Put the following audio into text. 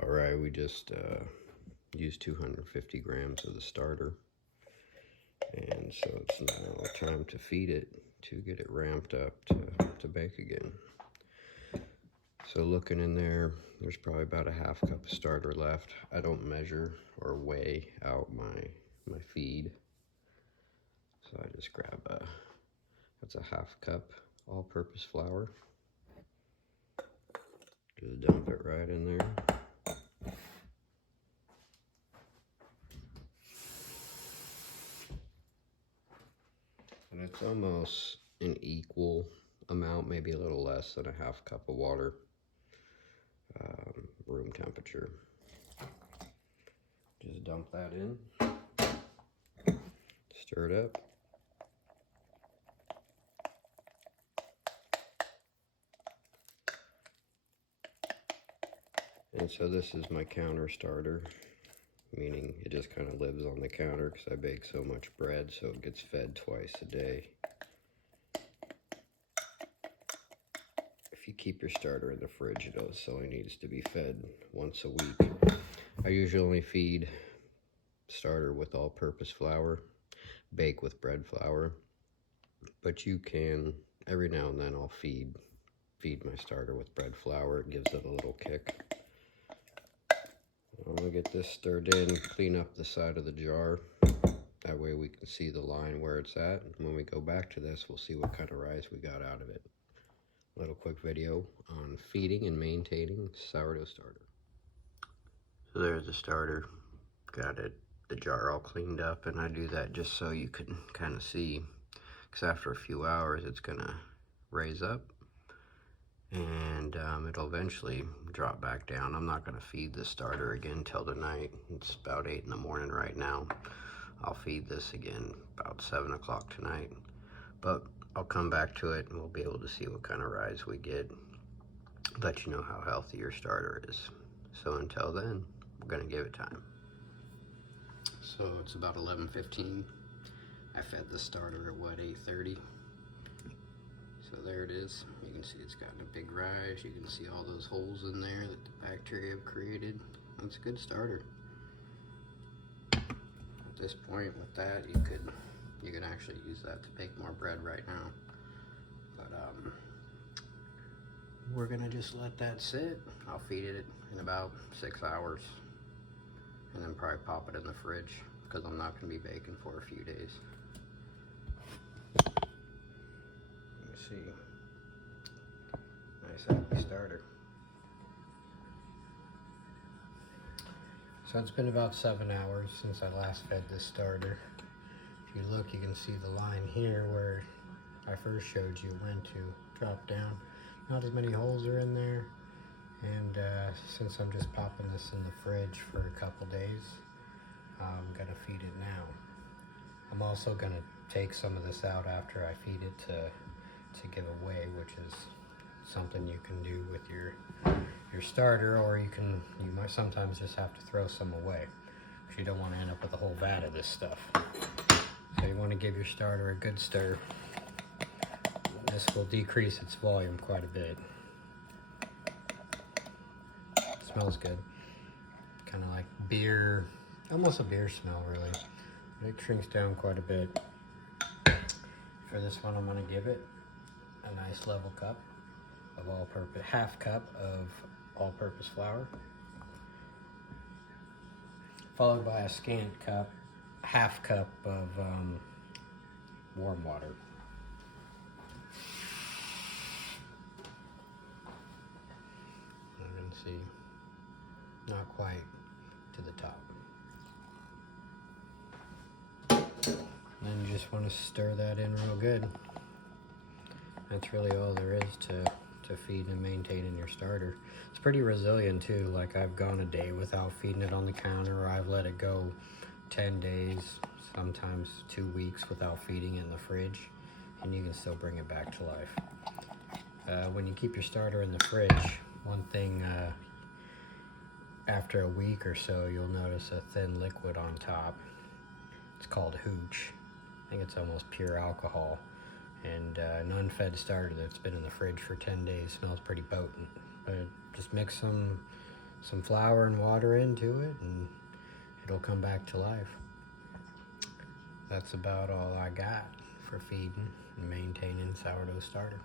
Alright, we just used 250 grams of the starter, and so it's now time to feed it to get it ramped up to bake again. So looking in there, there's probably about a half cup of starter left. I don't measure or weigh out my feed, so I just grab that's a half cup all-purpose flour. Just dump it right in there. And it's almost an equal amount, maybe a little less than a half cup of water, room temperature. Just dump that in, stir it up. And so this is my counter starter, meaning it just kind of lives on the counter because I bake so much bread, so it gets fed twice a day. If you keep your starter in the fridge, it only needs to be fed once a week. I usually only feed starter with all-purpose flour, bake with bread flour, but you can, every now and then I'll feed my starter with bread flour. It gives it a little kick. I'm gonna get this stirred in, clean up the side of the jar. That way we can see the line where it's at. And when we go back to this, we'll see what kind of rice we got out of it. A little quick video on feeding and maintaining sourdough starter. So there's the starter. Got it, the jar all cleaned up, and I do that just so you can kind of see, because after a few hours it's gonna raise up and it'll eventually drop back down. I'm not gonna feed the starter again till the night. It's about 8 in the morning right now. I'll feed this again about 7 o'clock tonight, but I'll come back to it and we'll be able to see what kind of rise we get, let you know how healthy your starter is. So until then, we're gonna give it time. So it's about 11:15. I fed the starter at what, 8:30? So there it is. You can see it's gotten a big rise. You can see all those holes in there that the bacteria have created. That's a good starter. At this point with that, you could actually use that to bake more bread right now. But we're gonna just let that sit. I'll feed it in about 6 hours and then probably pop it in the fridge because I'm not gonna be baking for a few days. Let me see. Nice happy starter. So it's been about 7 hours since I last fed this starter. If you look, you can see the line here where I first showed you went to drop down. Not as many holes are in there, and since I'm just popping this in the fridge for a couple days, I'm gonna feed it now. I'm also gonna take some of this out after I feed it to give away, which is something you can do with your starter, or you might sometimes just have to throw some away because you don't want to end up with a whole vat of this stuff. So you want to give your starter a good stir. This will decrease its volume quite a bit. It smells good. Kind of like beer, almost a beer smell really. It shrinks down quite a bit. For this one, I'm going to give it a nice level cup of all-purpose, half cup of all-purpose flour, followed by a scant cup, half cup of warm water. You can see, not quite to the top. And then you just want to stir that in real good. That's really all there is to feed and maintain in your starter. It's pretty resilient too. Like, I've gone a day without feeding it on the counter, or I've let it go 10 days, sometimes 2 weeks without feeding it in the fridge, and you can still bring it back to life. When you keep your starter in the fridge, one thing, after a week or so, you'll notice a thin liquid on top. It's called hooch. I think it's almost pure alcohol. And an unfed starter that's been in the fridge for 10 days smells pretty potent. But just mix some some flour and water into it, and it'll come back to life. That's about all I got for feeding and maintaining sourdough starter.